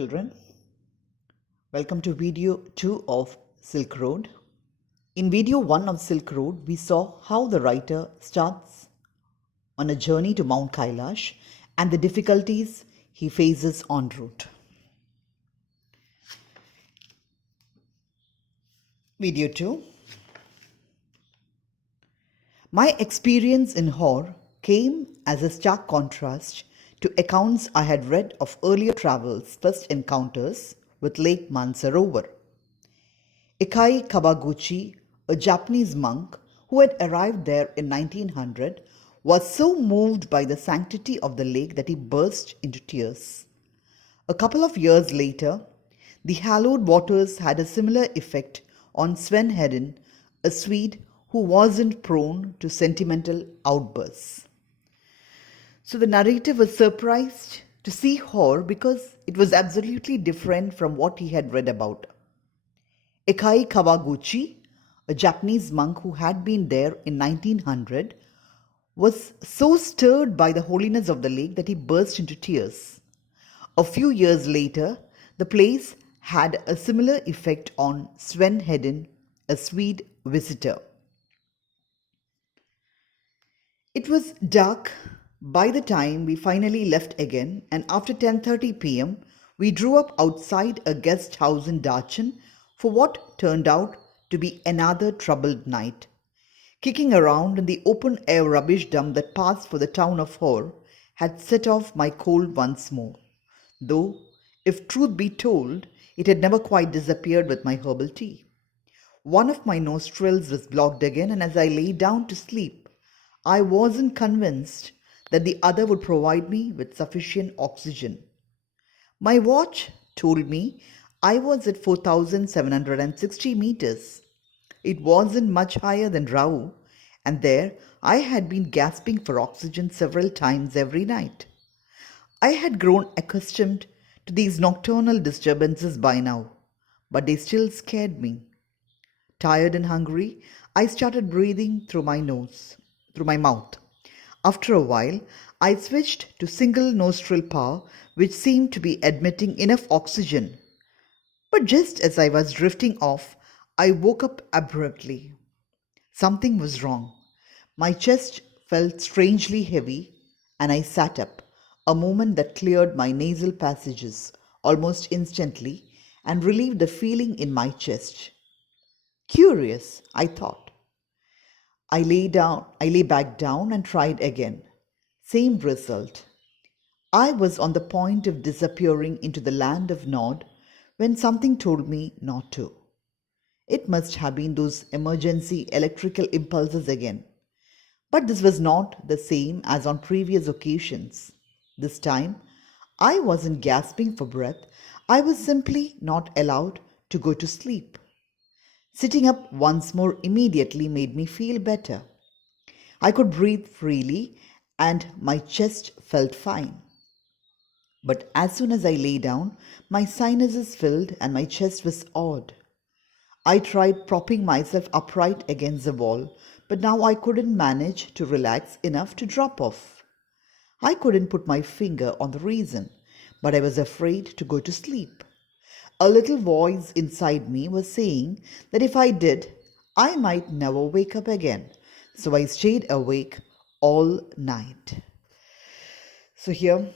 Children, welcome to video 2 of Silk Road. In video 1 of Silk Road, we saw how the writer starts on a journey to Mount Kailash and the difficulties he faces en route. Video 2. My experience in Hor came as a stark contrast to accounts I had read of earlier travels' first encounters with Lake Mansarovar. Ikai Kawaguchi, a Japanese monk who had arrived there in 1900, was so moved by the sanctity of the lake that he burst into tears. A couple of years later, the hallowed waters had a similar effect on Sven Hedin, a Swede who wasn't prone to sentimental outbursts. So the narrator was surprised to see Hor because it was absolutely different from what he had read about. Ikai Kawaguchi, a Japanese monk who had been there in 1900, was so stirred by the holiness of the lake that he burst into tears. A few years later, the place had a similar effect on Sven Hedin, a Swede visitor. It was dark by the time we finally left again, and after 10:30 p.m., we drew up outside a guest house in Darchen for what turned out to be another troubled night. Kicking around in the open-air rubbish dump that passed for the town of Hor had set off my cold once more, though, if truth be told, it had never quite disappeared with my herbal tea. One of my nostrils was blocked again, and as I lay down to sleep, I wasn't convinced that the other would provide me with sufficient oxygen. My watch told me I was at 4,760 meters. It wasn't much higher than Rau, and there I had been gasping for oxygen several times every night. I had grown accustomed to these nocturnal disturbances by now, but they still scared me. Tired and hungry, I started breathing through my mouth. After a while, I switched to single nostril power, which seemed to be admitting enough oxygen. But just as I was drifting off, I woke up abruptly. Something was wrong. My chest felt strangely heavy, and I sat up, a movement that cleared my nasal passages almost instantly and relieved the feeling in my chest. Curious, I thought. I lay back down and tried again. Same result. I was on the point of disappearing into the land of Nod when something told me not to. It must have been those emergency electrical impulses again. But this was not the same as on previous occasions. This time, I wasn't gasping for breath. I was simply not allowed to go to sleep. Sitting up once more immediately made me feel better. I could breathe freely and my chest felt fine. But as soon as I lay down, my sinuses filled and my chest was odd. I tried propping myself upright against the wall, but now I couldn't manage to relax enough to drop off. I couldn't put my finger on the reason, but I was afraid to go to sleep. A little voice inside me was saying that if I did, I might never wake up again. So I stayed awake all night. So here,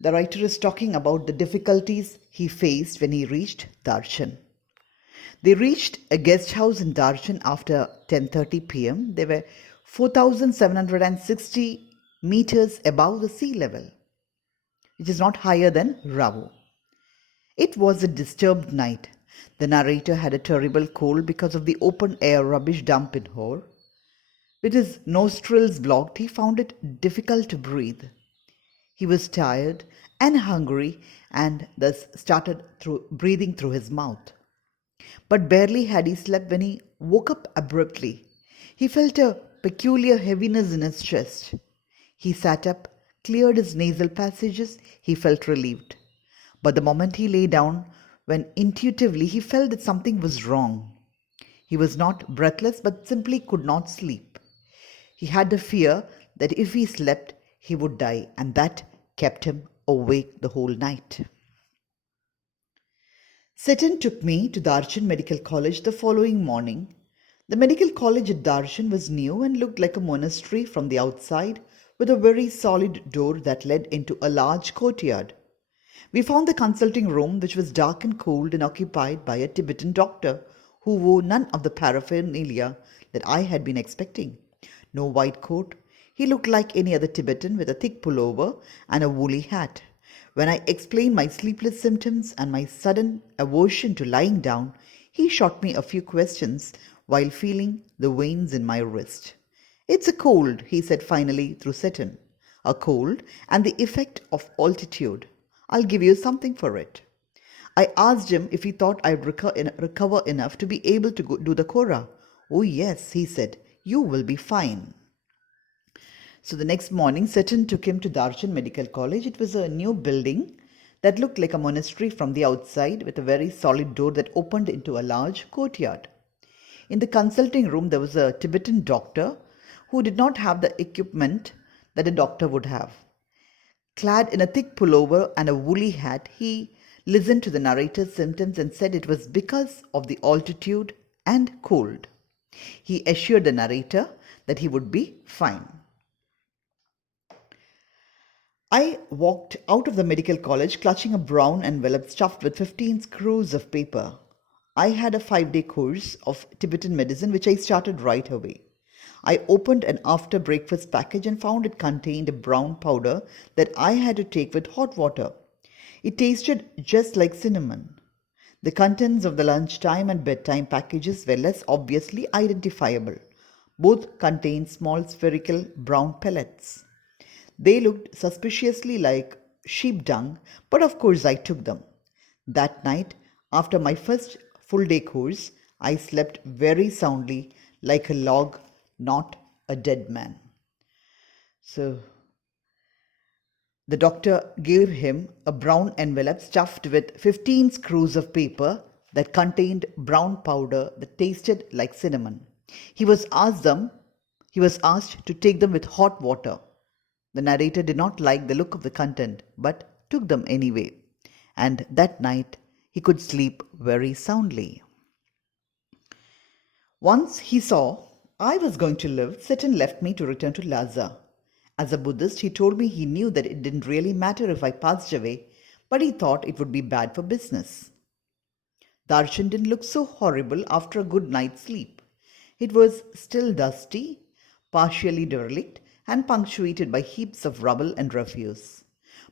the writer is talking about the difficulties he faced when he reached Darshan. They reached a guest house in Darshan after 10:30 p.m. They were 4,760 meters above the sea level, which is not higher than Rau. It was a disturbed night. The narrator had a terrible cold because of the open-air rubbish dump in Hor. With his nostrils blocked, he found it difficult to breathe. He was tired and hungry and thus started breathing through his mouth. But barely had he slept when he woke up abruptly. He felt a peculiar heaviness in his chest. He sat up, cleared his nasal passages. He felt relieved. But the moment he lay down, when intuitively he felt that something was wrong. He was not breathless but simply could not sleep. He had the fear that if he slept, he would die, and that kept him awake the whole night. Seton took me to Darshan Medical College the following morning. The medical college at Darshan was new and looked like a monastery from the outside, with a very solid door that led into a large courtyard. We found the consulting room, which was dark and cold and occupied by a Tibetan doctor who wore none of the paraphernalia that I had been expecting. No white coat. He looked like any other Tibetan with a thick pullover and a woolly hat. When I explained my sleepless symptoms and my sudden aversion to lying down, he shot me a few questions while feeling the veins in my wrist. It's a cold, he said finally through Seton. A cold and the effect of altitude. I'll give you something for it. I asked him if he thought I'd recover enough to be able to do the Kora. Oh, yes, he said, you will be fine. So the next morning, Seton took him to Darshan Medical College. It was a new building that looked like a monastery from the outside with a very solid door that opened into a large courtyard. In the consulting room, there was a Tibetan doctor who did not have the equipment that a doctor would have. Clad in a thick pullover and a woolly hat, he listened to the narrator's symptoms and said it was because of the altitude and cold. He assured the narrator that he would be fine. I walked out of the medical college clutching a brown envelope stuffed with 15 screws of paper. I had a 5-day course of Tibetan medicine which I started right away. I opened an after breakfast package and found it contained a brown powder that I had to take with hot water. It tasted just like cinnamon. The contents of the lunchtime and bedtime packages were less obviously identifiable. Both contained small spherical brown pellets. They looked suspiciously like sheep dung, but of course I took them. That night, after my first full day course, I slept very soundly like a log, not a dead man. So the doctor gave him a brown envelope stuffed with 15 screws of paper that contained brown powder that tasted like cinnamon. He was asked to take them with hot water. The narrator did not like the look of the content, but took them anyway. And that night he could sleep very soundly. Once he saw I was going to live, Seton left me to return to Lhasa. As a Buddhist, he told me he knew that it didn't really matter if I passed away, but he thought it would be bad for business. Darshan didn't look so horrible after a good night's sleep. It was still dusty, partially derelict, and punctuated by heaps of rubble and refuse.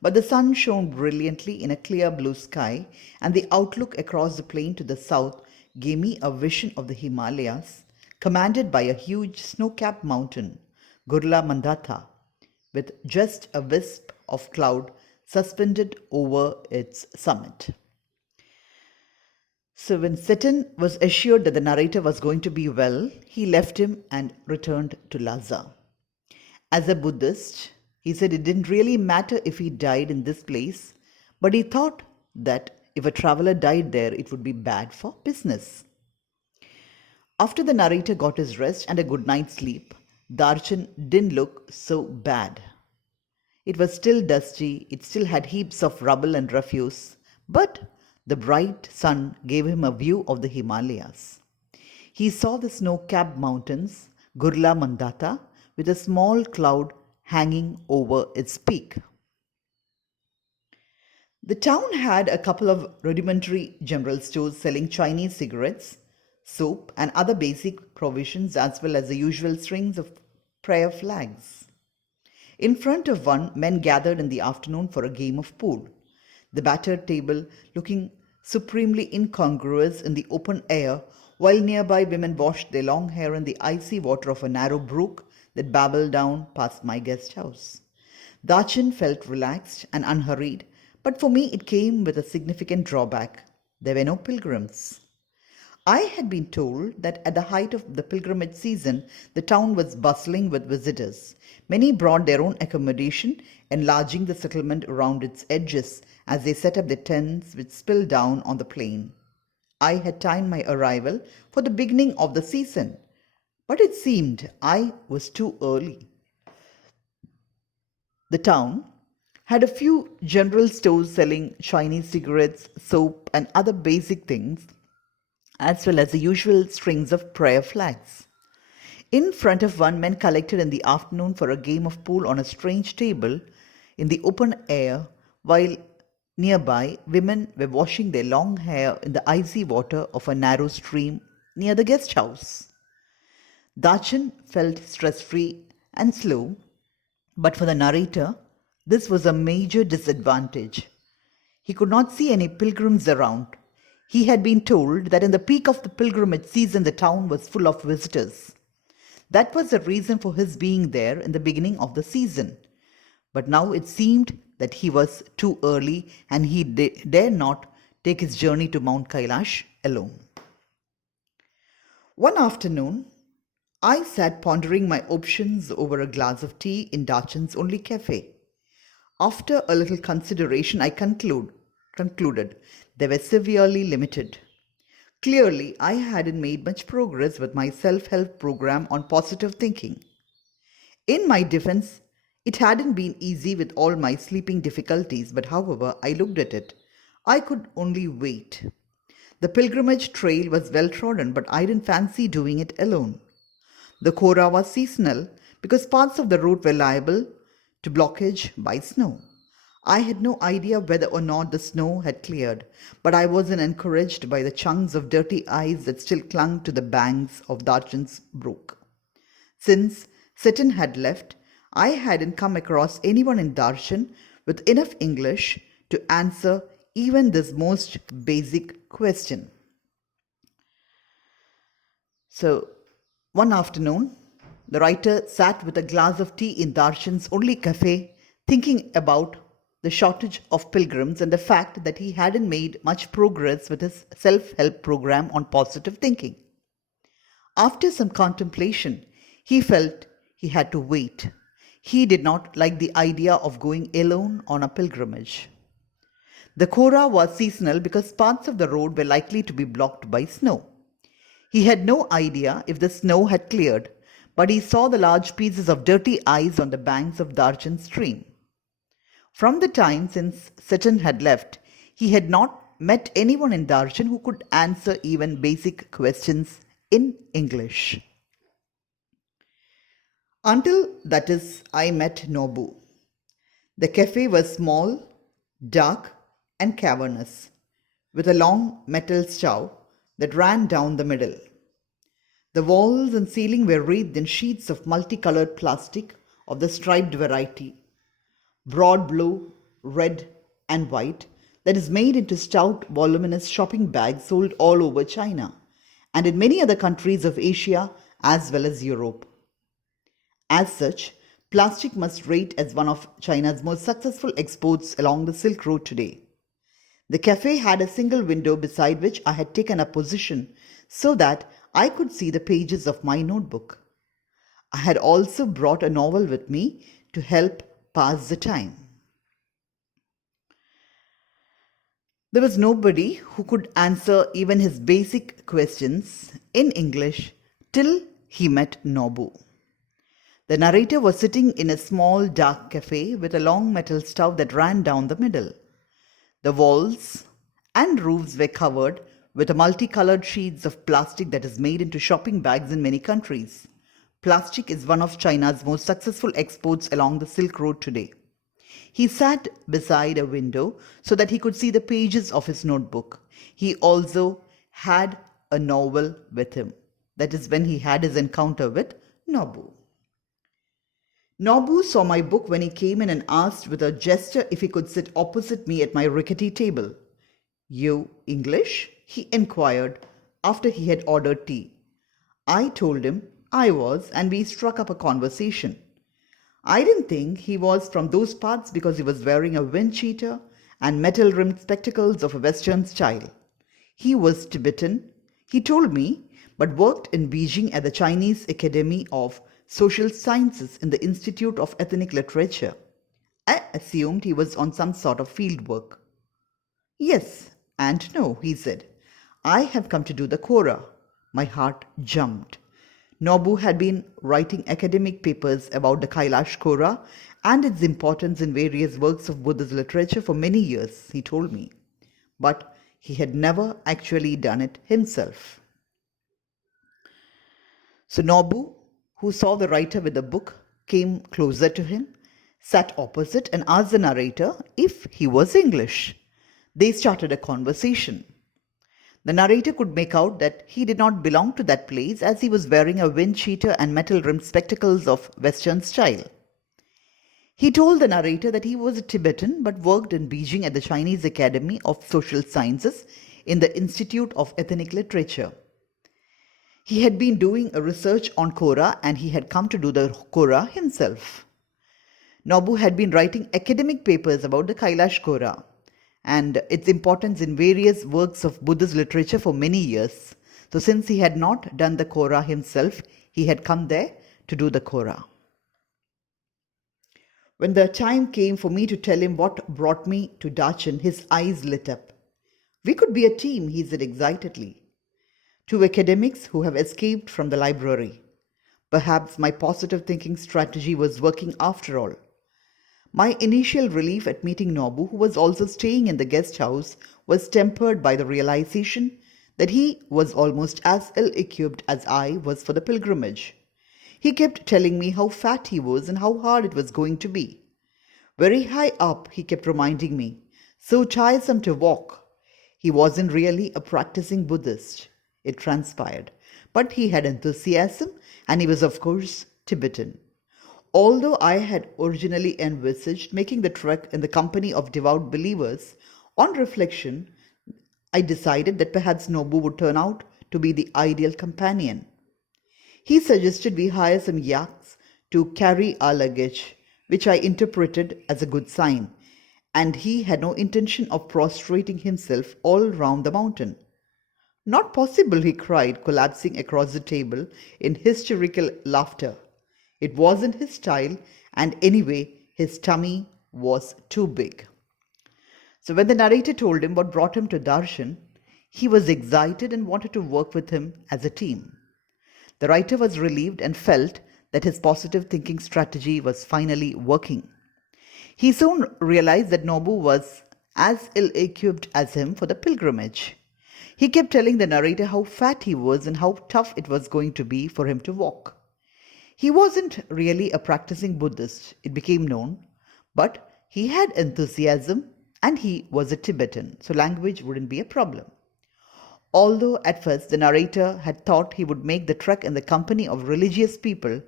But the sun shone brilliantly in a clear blue sky, and the outlook across the plain to the south gave me a vision of the Himalayas, commanded by a huge snow-capped mountain, Gurla Mandata, with just a wisp of cloud suspended over its summit. So when Seton was assured that the narrator was going to be well, he left him and returned to Lhasa. As a Buddhist, he said it didn't really matter if he died in this place, but he thought that if a traveler died there, it would be bad for business. After the narrator got his rest and a good night's sleep, Darshan didn't look so bad. It was still dusty, it still had heaps of rubble and refuse, but the bright sun gave him a view of the Himalayas. He saw the snow-capped mountains, Gurla Mandata, with a small cloud hanging over its peak. The town had a couple of rudimentary general stores selling Chinese cigarettes, soap, and other basic provisions, as well as the usual strings of prayer flags. In front of one, men gathered in the afternoon for a game of pool, the battered table looking supremely incongruous in the open air, while nearby women washed their long hair in the icy water of a narrow brook that babbled down past my guest house. Darshan felt relaxed and unhurried, but for me it came with a significant drawback. There were no pilgrims. I had been told that at the height of the pilgrimage season, the town was bustling with visitors. Many brought their own accommodation, enlarging the settlement around its edges as they set up their tents which spilled down on the plain. I had timed my arrival for the beginning of the season, but it seemed I was too early. The town had a few general stores selling Chinese cigarettes, soap, and other basic things, as well as the usual strings of prayer flags. In front of one, men collected in the afternoon for a game of pool on a strange table in the open air, while nearby, women were washing their long hair in the icy water of a narrow stream near the guest house. Dachin felt stress free and slow, but for the narrator, this was a major disadvantage. He could not see any pilgrims around. He had been told that in the peak of the pilgrimage season the town was full of visitors. That was the reason for his being there in the beginning of the season. But now it seemed that he was too early and he dare not take his journey to Mount Kailash alone. One afternoon, I sat pondering my options over a glass of tea in Dachin's only cafe. After a little consideration, I concluded they were severely limited. Clearly, I hadn't made much progress with my self-help program on positive thinking. In my defense, it hadn't been easy with all my sleeping difficulties, but however I looked at it, I could only wait. The pilgrimage trail was well trodden, but I didn't fancy doing it alone. The Kora was seasonal because parts of the route were liable to blockage by snow. I had no idea whether or not the snow had cleared, but I wasn't encouraged by the chunks of dirty ice that still clung to the banks of Darchan's brook. Since Seton had left, I hadn't come across anyone in Darshan with enough English to answer even this most basic question. So, one afternoon, the writer sat with a glass of tea in Darshan's only cafe, thinking about the shortage of pilgrims and the fact that he hadn't made much progress with his self-help program on positive thinking. After some contemplation, he felt he had to wait. He did not like the idea of going alone on a pilgrimage. The Kora was seasonal because parts of the road were likely to be blocked by snow. He had no idea if the snow had cleared, but he saw the large pieces of dirty ice on the banks of Darchan stream. From the time since Seton had left, he had not met anyone in Darshan who could answer even basic questions in English. Until, that is, I met Nobu. The cafe was small, dark, and cavernous, with a long metal stove that ran down the middle. The walls and ceiling were wreathed in sheets of multicolored plastic of the striped variety, broad blue, red, and white, that is made into stout, voluminous shopping bags sold all over China and in many other countries of Asia as well as Europe. As such, plastic must rate as one of China's most successful exports along the Silk Road today. The cafe had a single window beside which I had taken a position so that I could see the pages of my notebook. I had also brought a novel with me to help pass the time. There was nobody who could answer even his basic questions in English till he met Nobu. The narrator was sitting in a small dark cafe with a long metal stove that ran down the middle. The walls and roofs were covered with multicolored sheets of plastic that is made into shopping bags in many countries. Plastic is one of China's most successful exports along the Silk Road today. He sat beside a window so that he could see the pages of his notebook. He also had a novel with him. That is when he had his encounter with Nobu. Nobu saw my book when he came in and asked with a gesture if he could sit opposite me at my rickety table. "You English?" he inquired after he had ordered tea. I told him I was, and we struck up a conversation. I didn't think he was from those parts because he was wearing a wind cheater and metal-rimmed spectacles of a Western style. He was Tibetan, he told me, but worked in Beijing at the Chinese Academy of Social Sciences in the Institute of Ethnic Literature. I assumed he was on some sort of field work. "Yes and no," he said. "I have come to do the Kora." My heart jumped. Nobu had been writing academic papers about the Kailash Kora and its importance in various works of Buddhist literature for many years, he told me, but he had never actually done it himself. So Nobu, who saw the writer with the book, came closer to him, sat opposite, and asked the narrator if he was English. They started a conversation. The narrator could make out that he did not belong to that place as he was wearing a wind cheater and metal-rimmed spectacles of Western style. He told the narrator that he was a Tibetan but worked in Beijing at the Chinese Academy of Social Sciences in the Institute of Ethnic Literature. He had been doing a research on Kora and he had come to do the Kora himself. Nobu had been writing academic papers about the Kailash Kora and its importance in various works of Buddhist literature for many years. So since he had not done the Kora himself, he had come there to do the Kora. When the time came for me to tell him what brought me to Dachin, his eyes lit up. "We could be a team," he said excitedly. "Two academics who have escaped from the library. Perhaps my positive thinking strategy was working after all." My initial relief at meeting Nobu, who was also staying in the guest house, was tempered by the realization that he was almost as ill-equipped as I was for the pilgrimage. He kept telling me how fat he was and how hard it was going to be. Very high up, he kept reminding me, so tiresome to walk. He wasn't really a practicing Buddhist, it transpired, but he had enthusiasm and he was, of course, Tibetan. Although I had originally envisaged making the trek in the company of devout believers, on reflection, I decided that perhaps Nobu would turn out to be the ideal companion. He suggested we hire some yaks to carry our luggage, which I interpreted as a good sign, and he had no intention of prostrating himself all round the mountain. "Not possible," he cried, collapsing across the table in hysterical laughter. It wasn't his style, and anyway, his tummy was too big. So when the narrator told him what brought him to Darshan, he was excited and wanted to work with him as a team. The writer was relieved and felt that his positive thinking strategy was finally working. He soon realized that Nobu was as ill-equipped as him for the pilgrimage. He kept telling the narrator how fat he was and how tough it was going to be for him to walk. He wasn't really a practicing Buddhist, it became known, but he had enthusiasm and he was a Tibetan, so language wouldn't be a problem. Although at first the narrator had thought he would make the trek in the company of religious people,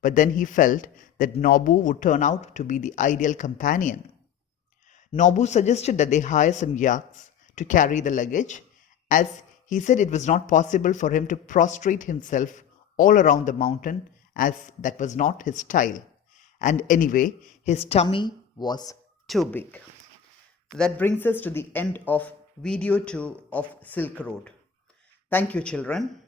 but then he felt that Nobu would turn out to be the ideal companion. Nobu suggested that they hire some yaks to carry the luggage, as he said it was not possible for him to prostrate himself all around the mountain, as that was not his style. And anyway, his tummy was too big. That brings us to the end of video 2 of Silk Road. Thank you, children.